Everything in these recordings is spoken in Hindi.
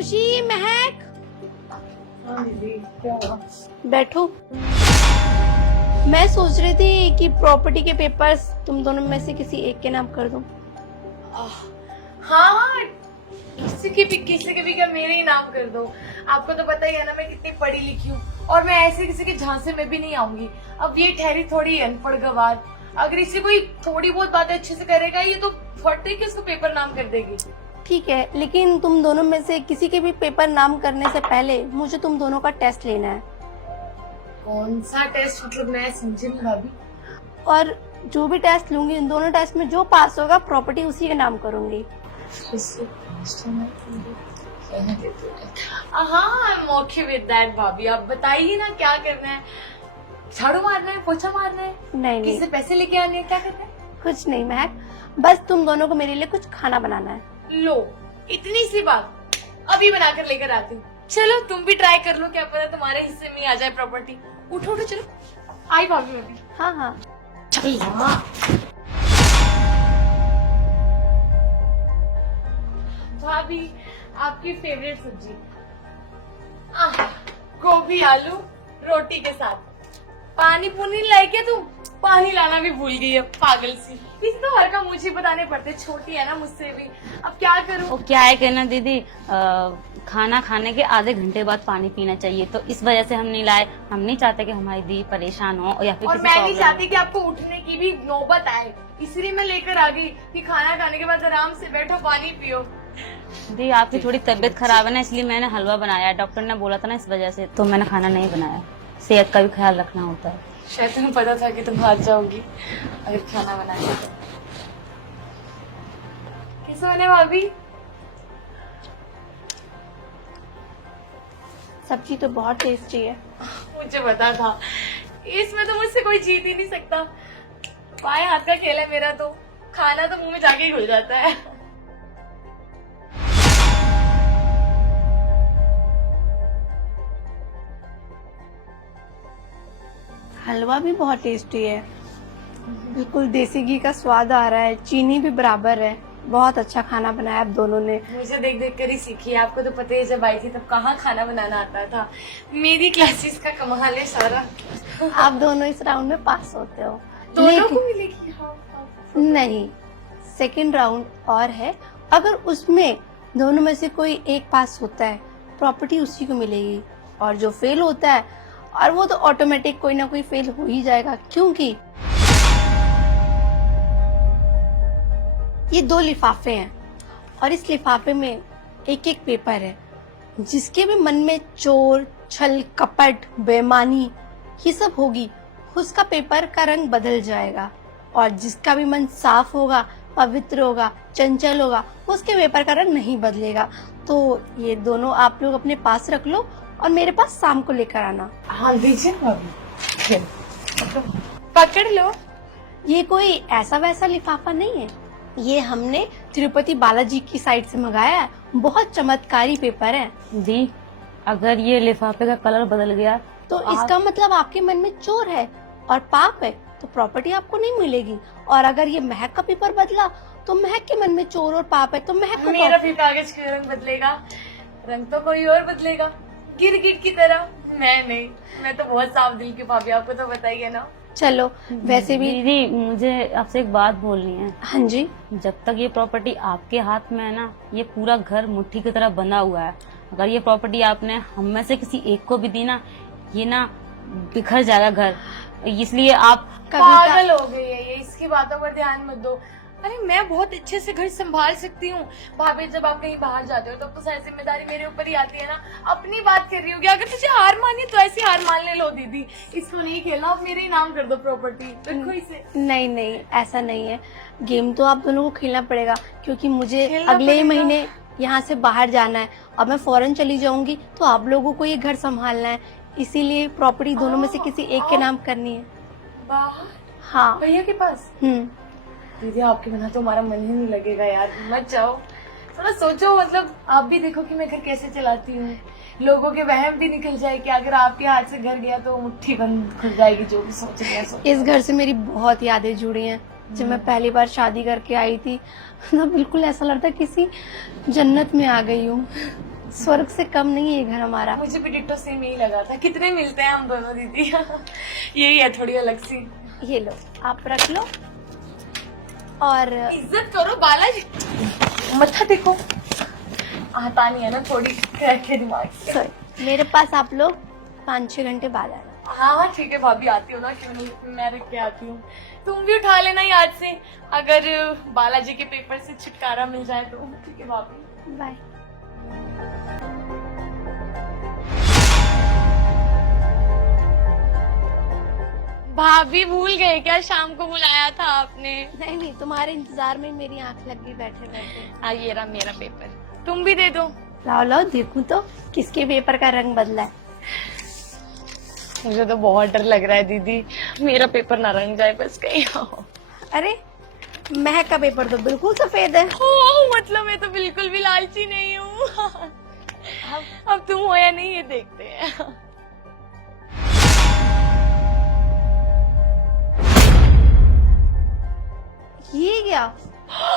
खुशी, महक, हाँ दीदी, क्या हुआ? बैठो। मैं सोच रही थी कि प्रॉपर्टी के पेपर्स तुम दोनों में से किसी एक के नाम कर दूं। हाँ, किसी के भी क्या मेरे ही नाम कर दो। आपको तो पता ही है ना मैं कितनी पढ़ी लिखी हूँ, और मैं ऐसे किसी के झांसे में भी नहीं आऊंगी। अब ये ठहरी थोड़ी अनपढ़ गवार, अगर इसे कोई थोड़ी बहुत बातें अच्छे से करेगा ये तो फटते कि उसको पेपर नाम कर देगी। ठीक है, लेकिन तुम दोनों में से किसी के भी पेपर नाम करने से पहले मुझे तुम दोनों का टेस्ट लेना है। कौन सा टेस्ट? मतलब मैं समझी नहीं भाभी। और जो भी टेस्ट लूंगी, इन दोनों टेस्ट में जो पास होगा प्रॉपर्टी उसी के नाम करूंगी। हाँ, I'm okay with that भाभी। आप बताइए ना क्या करना है? झाड़ू मारना है, पोछा मारना है, नहीं किसी से पैसे लेके आने हैं, क्या करना है? कुछ नहीं महक, बस तुम दोनों को मेरे लिए कुछ खाना बनाना है। लो, इतनी सी बात, अभी बनाकर लेकर आती हूँ। चलो तुम भी ट्राई कर लो, क्या पता तुम्हारे हिस्से में आ जाए प्रॉपर्टी। उठो उठो, चलो। आई भाभी अभी। हाँ हाँ। चल भाभी, आपकी फेवरेट सब्जी गोभी आलू रोटी के साथ। पानी पुनी लाई के तुम पानी लाना भी भूल गई है, पागल सी। इस तो हर का मुझे बताने पड़ते, छोटी है ना मुझसे भी। अब क्या करूं? वो क्या है कहना दीदी, खाना खाने के आधे घंटे बाद पानी पीना चाहिए, तो इस वजह से हम नहीं लाए। हम नहीं चाहते कि हमारी दी परेशान हो या फिर और किसी मैं नहीं प्रॉब्लम चाहती कि आपको उठने की भी नौबत आए, इसलिए मैं लेकर आ गई कि खाना खाने के बाद आराम से बैठो, पानी पियो। दी आपकी थोड़ी तबीयत खराब है ना, इसलिए मैंने हलवा बनाया। डॉक्टर ने बोला था ना, इस वजह से तो मैंने खाना नहीं बनाया। सेहत का भी ख्याल रखना होता है। शायद तुम्हें पता था कि तुम हार जाओगी अगर खाना बनाया तो। कैसे बने भाभी? सब्जी तो बहुत टेस्टी है। मुझे पता था, इसमें तो मुझसे कोई जीत ही नहीं सकता। बाएं हाथ का खेल है मेरा, तो खाना तो मुंह में जाके ही घुल जाता है। हलवा भी बहुत टेस्टी है, बिल्कुल देसी घी का स्वाद आ रहा है, चीनी भी बराबर है। बहुत अच्छा खाना बनाया आप दोनों ने। मुझे देख देख कर ही सीखी है। आपको तो पता ही है, जब आई थी तब कहाँ खाना बनाना आता था। मेरी क्लासेस का कमाल है सारा। आप दोनों इस राउंड में पास होते हो। दोनों को मिलेगी? हाँ, नहीं, सेकंड राउंड और है। अगर उसमें दोनों में से कोई एक पास होता है, प्रॉपर्टी उसी को मिलेगी। और जो फेल होता है, और वो तो ऑटोमेटिक कोई ना कोई फेल हो ही जाएगा, क्योंकि ये 2 लिफाफे हैं और इस लिफाफे में एक एक पेपर है। जिसके भी मन में चोर, छल, कपट, बेईमानी ये सब होगी, उसका पेपर का रंग बदल जाएगा। और जिसका भी मन साफ होगा, पवित्र होगा, चंचल होगा, उसके पेपर का रंग नहीं बदलेगा। तो ये दोनों आप लोग अपने पास रख लो और मेरे पास शाम को लेकर आना। हाँ दीजिए भाभी, पकड़ लो। ये कोई ऐसा वैसा लिफाफा नहीं है, ये हमने तिरुपति बालाजी की साइड से मंगाया है। बहुत चमत्कारी पेपर है। दी, अगर ये लिफाफे का कलर बदल गया तो इसका मतलब आपके मन में चोर है और पाप है, तो प्रॉपर्टी आपको नहीं मिलेगी। और अगर ये महक का पेपर बदला तो महक के मन में चोर और पाप है, तो महक को मेरा भी कागज का रंग बदलेगा, रंग तो कोई और बदलेगा, गिरगिट की तरह। मैं नहीं, मैं तो बहुत साफ दिल की भाभी, आपको तो पता ही है ना। चलो, वैसे भी दीदी मुझे आपसे एक बात बोलनी है। हाँ जी। जब तक ये प्रॉपर्टी आपके हाथ में है ना, ये पूरा घर मुट्ठी की तरह बंधा हुआ है। अगर ये प्रॉपर्टी आपने हम में से किसी एक को भी दी ना, ये ना बिखर जाएगा घर। इसलिए आप पागल हो गई है ये, इसकी बातों पर ध्यान मत दो। अरे मैं बहुत अच्छे से घर संभाल सकती हूँ भाभी। जब आप कहीं बाहर जाते हो तब तो सारी जिम्मेदारी मेरे ऊपर ही आती है ना। अपनी बात कर रही होगी, अगर तुझे हार मानी तो ऐसी हार मान ले। लो दीदी, इसको नहीं खेलना, आप मेरे ही नाम कर दो प्रॉपर्टी। रखो इसे। नहीं नहीं, ऐसा नहीं है। गेम तो आप दोनों को खेलना पड़ेगा, क्योंकि मुझे खेलना अगले ही पड़ेगा। महीने यहाँ से बाहर जाना है और मैं फौरन चली जाऊंगी, तो आप लोगों को ये घर संभालना है। इसीलिए प्रॉपर्टी दोनों में से किसी एक के नाम करनी है। बाहर? हाँ। भैया के पास? दीदी आपके बिना तो हमारा मन ही नहीं लगेगा यार, मत जाओ। थोड़ा सोचो, मतलब आप भी देखो कि मैं घर कैसे चलाती हूँ। लोगों के वहम भी निकल जाए कि अगर आपके हाथ से घर गया तो मुट्ठी बंद खुल जाएगी। जो भी सोच रहे हैं इस घर से मेरी बहुत यादें जुड़ी हैं। जब मैं पहली बार शादी करके आई थी तो बिल्कुल ऐसा लगता किसी जन्नत में आ गई हूँ। स्वर्ग से कम नहीं है ये घर हमारा। मुझे भी डिट्टो सेम यही लगा था। कितने मिलते हैं हम दोनों दीदी। यही है थोड़ी अलग सी। ये लो, आप रख लो और इज्जत करो बालाजी। मत्था देखो, आता नहीं है ना थोड़ी क्रैक के दिमाग से। सॉरी, मेरे पास आप लोग 5-6 घंटे बाद आना। हाँ हाँ ठीक है भाभी, आती हो ना, क्यों नहीं, मैं रख के आती हूँ। तुम भी उठा लेना याद से, अगर बालाजी के पेपर से छुटकारा मिल जाए तो। ठीक है भाभी, बाय। भाभी भूल गए क्या शाम को बुलाया था आपने? नहीं नहीं, तुम्हारे इंतजार में मेरी आंख लग गई बैठे बैठे। ये रहा मेरा पेपर, तुम भी दे दो। लाओ लाओ देखूं तो किसके पेपर का रंग बदला है। मुझे तो बहुत डर लग रहा है दीदी, मेरा पेपर ना रंग जाए बस कहीं। अरे महक का पेपर तो बिल्कुल सफेद है। मतलब मैं तो बिल्कुल भी लालची नहीं हूँ। अब तुम हो या नहीं ये देखते हैं। ये क्या,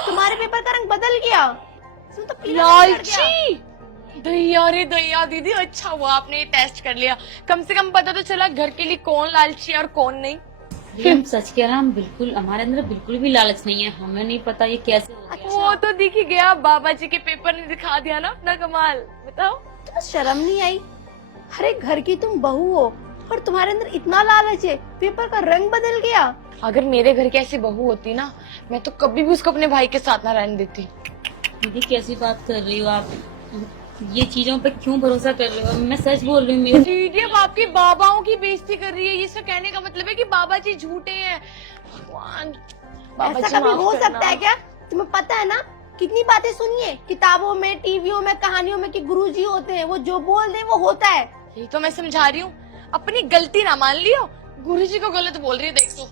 तुम्हारे पेपर का रंग बदल गया? इसमें तो पीला रंग चढ़ गया। लालची दैया रे दैया दीदी, अच्छा हुआ आपने ये टेस्ट कर लिया, कम से कम पता तो चला घर के लिए कौन लालची है और कौन नहीं। ये हम सच कह रहे हैं, हम बिल्कुल, हमारे अंदर बिल्कुल भी लालच नहीं है। हमें नहीं पता ये कैसे हो गया। वो तो दिख ही गया, बाबा जी के पेपर ने दिखा दिया ना अपना कमाल। बताओ, तो शर्म नहीं आई? अरे घर की तुम बहू हो और तुम्हारे अंदर इतना लालच है, पेपर का रंग बदल गया। अगर मेरे घर की ऐसी बहू होती ना, मैं तो कभी भी उसको अपने भाई के साथ ना रहने देती। दीदी कैसी बात कर रही हो आप? ये चीजों पे क्यों भरोसा कर रहे हो? मैं सच बोल रही हूँ। मेरे दीदी अब आपकी बाबाओं की बेइज्जती कर रही है, ये सब कहने का मतलब है कि बाबा जी झूठे हैं। भगवान, बाबा ऐसा जी कभी माफ हो करना। सकता है क्या? तुम्हें पता है ना कितनी बातें सुनी है किताबों में, टीवियों में, कहानियों में कि गुरुजी होते हैं, वो जो बोल दे वो होता है। ये तो मैं समझा रही हूँ, अपनी गलती ना मान लियो, गुरुजी को गलत बोल रही है। देख लो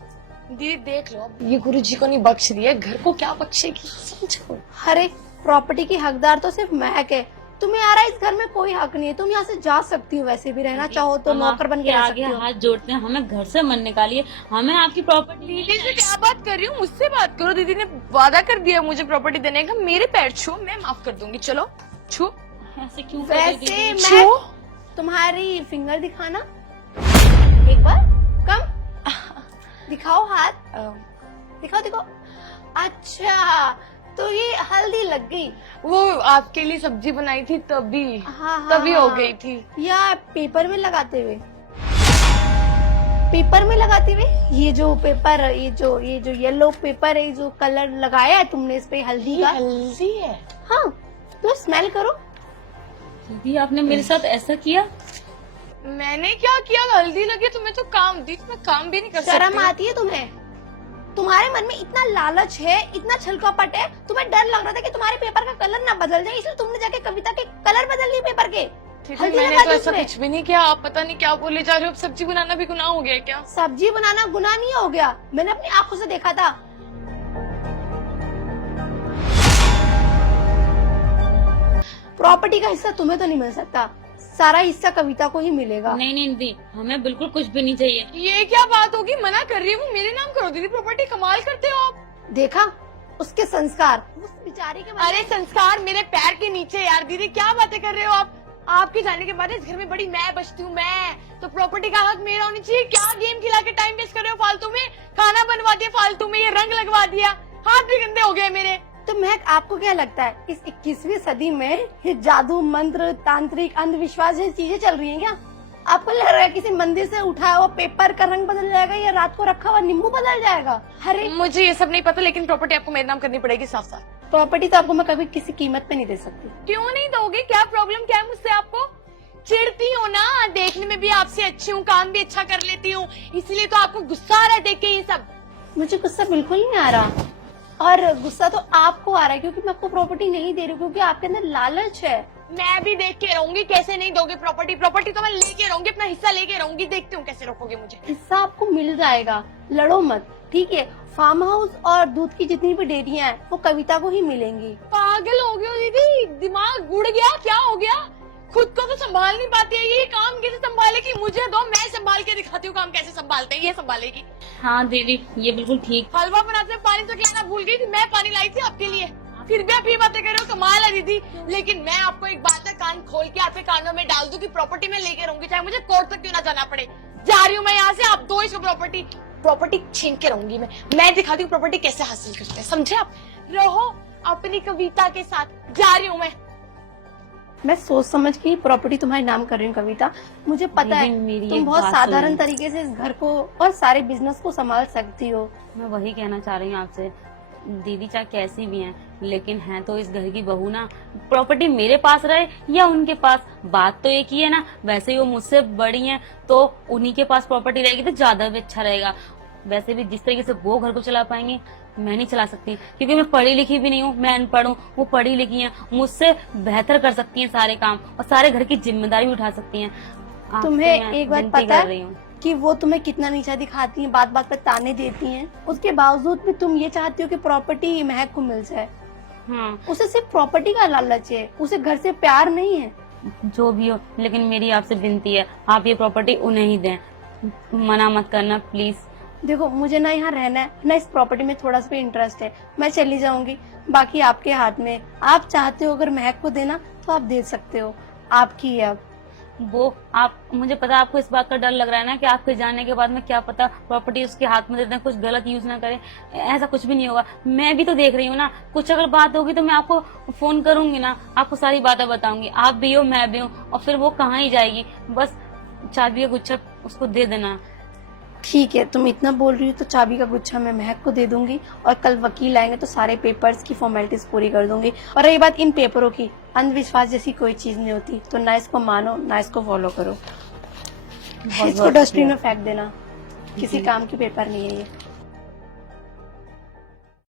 दीदी, देख लो, अब ये गुरुजी को नहीं बख्श रही है, घर को क्या बख्शेगी, समझो। अरे प्रॉपर्टी की हकदार तो सिर्फ महक है, तुम्हें आ रहा है इस घर में कोई हक नहीं है। तुम यहाँ से जा सकती हो, वैसे भी रहना चाहो तो हम नौकर बन के आपके रह आगे सकती हो। हाथ जोड़ते हैं, हमें घर से मन निकालिए, हमें आपकी प्रॉपर्टी। दीदी से क्या बात कर रही हूँ, मुझसे बात करो। दीदी ने वादा कर दिया मुझे प्रॉपर्टी देने का, मेरे पैर छू, मैं माफ कर दूंगी। चलो छू। ऐसे क्यों कर रही हो वैसे दीदी? महक, तुम्हारी फिंगर दिखाना एक बार, कम दिखाओ हाथ, दिखाओ दिखाओ। अच्छा तो ये हल्दी लग गई। वो आपके लिए सब्जी बनाई थी तभी, हाँ, तभी हो हाँ। गई थी। या पेपर में लगाते हुए, पेपर में लगाते हुए ये जो पेपर, ये जो येलो पेपर है, जो कलर लगाया है तुमने इस पे हल्दी का। हल्दी है? हाँ तो स्मेल करो। दीदी आपने मेरे साथ ऐसा किया? मैंने क्या किया? हल्दी लगी तुम्हें तो काम दी, मैं काम भी नहीं कर सकती। शर्म आती है तुम्हें? तुम्हारे मन में इतना लालच है, इतना छलकपट है, तुम्हें डर लग रहा था कि तुम्हारे पेपर का कलर ना बदल जाए, इसलिए तुमने जाके कविता के कलर बदल लिए पेपर के। ठीक है, हल्दी मैंने लगा तो दी ऐसा उसमें। कुछ भी नहीं किया, आप पता नहीं क्या बोले जा रहे हो। अब सब्जी बनाना भी गुनाह हो गया है क्या? सब्जी बनाना गुनाह नहीं हो गया, मैंने अपनी आंखों से देखा था। प्रॉपर्टी का हिस्सा तुम्हें तो नहीं मिल सकता, सारा हिस्सा कविता को ही मिलेगा। नहीं नहीं दीदी, हमें बिल्कुल कुछ भी नहीं चाहिए। ये क्या बात होगी, मना कर रही हूँ, मेरे नाम करो दीदी प्रॉपर्टी। कमाल करते हो आप। देखा उसके संस्कार, उस बेचारी के। अरे संस्कार मेरे पैर के नीचे यार। दीदी क्या बातें कर रहे हो आप? आपके जाने के बाद इस घर में बड़ी मैं बचती हूँ, मैं तो प्रॉपर्टी का हक मेरा होनी चाहिए। क्या गेम खिला के टाइम वेस्ट कर रहे हो फालतू में? खाना बनवा दिया फालतू में, ये रंग लगवा दिया, हाथ भी गंदे हो गए मेरे। तो महक, आपको क्या लगता है इस 21वीं सदी में ये जादू, मंत्र, तांत्रिक, अंधविश्वास जैसी चीजें चल रही हैं क्या? आपको लग रहा है किसी मंदिर से उठाया हुआ पेपर का रंग बदल जाएगा या रात को रखा हुआ नींबू बदल जाएगा? अरे मुझे ये सब नहीं पता, लेकिन प्रॉपर्टी आपको मेरे नाम करनी पड़ेगी साफ साफ। प्रॉपर्टी तो आपको मैं कभी किसी कीमत पे नहीं दे सकती। क्यों नहीं दोगे? क्या प्रॉब्लम क्या है मुझसे आपको? चिढ़ती हो ना, देखने में भी आपसे अच्छी हूँ, काम भी अच्छा कर लेती हूँ, इसीलिए तो आपको गुस्सा आ रहा है देख के ये सब। मुझे गुस्सा बिल्कुल नहीं आ रहा, और गुस्सा तो आपको आ रहा है क्योंकि मैं आपको प्रॉपर्टी नहीं दे रही हूँ, क्योंकि आपके अंदर लालच है। मैं भी देख के रहूंगी कैसे नहीं दोगे प्रॉपर्टी। प्रॉपर्टी तो मैं लेके रहूंगी, अपना हिस्सा लेके रहूंगी, देखती हूँ कैसे रोकोगे मुझे। हिस्सा आपको मिल जाएगा, लड़ो मत, ठीक है? फार्म हाउस और दूध की जितनी भी डेयरियां हैं वो कविता को ही मिलेंगी। पागल हो गए हो दीदी, दिमाग उड़ गया, क्या हो गया? खुद को तो संभाल नहीं पाती है, ये काम कैसे संभालेगी? मुझे दो, मैं संभाल के दिखाती हूँ काम कैसे संभालते हैं, ये संभालेगी। हाँ दीदी, ये बिल्कुल ठीक। हलवा बनाते पानी तो लाना भूल गई थी, मैं पानी लाई थी आपके लिए। फिर भी आप ये बातें कर रहे हो, कमाल है दीदी। लेकिन मैं आपको एक बात है, कान खोल के आपके कानों में डाल दूं कि प्रॉपर्टी में लेके रहूंगी, चाहे मुझे कोर्ट तक क्यों ना जाना पड़े। जा रही हूँ मैं यहाँ से, आप दो इसको प्रॉपर्टी छीन के रहूंगी मैं दिखाती हूँ प्रॉपर्टी कैसे हासिल करते हैं, समझे आप। रहो अपनी कविता के साथ, जा रही हूँ मैं सोच समझ के प्रॉपर्टी तुम्हारे नाम कर रही हूँ कविता। मुझे पता है दीदी, मेरी तुम एक बहुत बात साधारण सुनिए। तरीके से इस घर को और सारे बिजनेस को संभाल सकती हो। मैं वही कहना चाह रही हूँ आपसे, दीदी चाहे कैसी भी हैं, लेकिन हैं तो इस घर की बहू ना। प्रॉपर्टी मेरे पास रहे या उनके पास, बात तो एक ही है ना। वैसे ही वो मुझसे बड़ी हैं तो उन्हीं के पास प्रॉपर्टी रहेगी तो ज्यादा भी अच्छा रहेगा। वैसे भी जिस तरीके से वो घर को चला पाएंगे मैं नहीं चला सकती, क्योंकि मैं पढ़ी लिखी भी नहीं हूँ, मैं अनपढ़ हूँ, वो पढ़ी लिखी हैं, मुझसे बेहतर कर सकती हैं सारे काम और सारे घर की जिम्मेदारी भी उठा सकती हैं। आपसे तुम्हें मैं एक बात विनती पता कर रही है हूँ। कि वो तुम्हें कितना नीचा दिखाती हैं, बात बात पर ताने देती हैं, उसके बावजूद भी तुम ये चाहती हो कि प्रॉपर्टी महक को मिल जाए। हाँ, उसे सिर्फ प्रॉपर्टी का लालच है, उसे घर से प्यार नहीं है। जो भी हो, लेकिन मेरी आपसे विनती है, आप ये प्रॉपर्टी उन्हें ही दें, मना मत करना प्लीज। देखो मुझे ना यहाँ रहना है ना इस प्रॉपर्टी में थोड़ा सा भी इंटरेस्ट है, मैं चली जाऊंगी। बाकी आपके हाथ में, आप चाहते हो अगर महक को देना तो आप दे सकते हो, आपकी है अब। वो आप, मुझे पता है आपको इस बात का डर लग रहा है ना कि आपके जाने के बाद में क्या पता प्रॉपर्टी उसके हाथ में दे दें, कुछ गलत यूज ना करे। ऐसा कुछ भी नहीं होगा, मैं भी तो देख रही हूँ ना। कुछ अगर बात होगी तो मैं आपको फोन करूंगी ना, आपको सारी बातें बताऊंगी। आप भी हो, मैं भी हूँ, और फिर वो कहाँ ही जाएगी। बस चाबी का गुच्छा उसको दे देना। ठीक है, तुम इतना बोल रही हो तो चाबी का गुच्छा मैं महक को दे दूंगी और कल वकील आएंगे तो सारे पेपर्स की फॉर्मेलिटीज पूरी कर दूंगी। और रही बात इन पेपरों की, अंधविश्वास जैसी कोई चीज नहीं होती, तो ना इसको मानो ना इसको फॉलो करो। बहुत इसको बहुत डस्टबिन में शुक्रिया। फेंक देना, किसी जी। काम की पेपर नहीं है ये।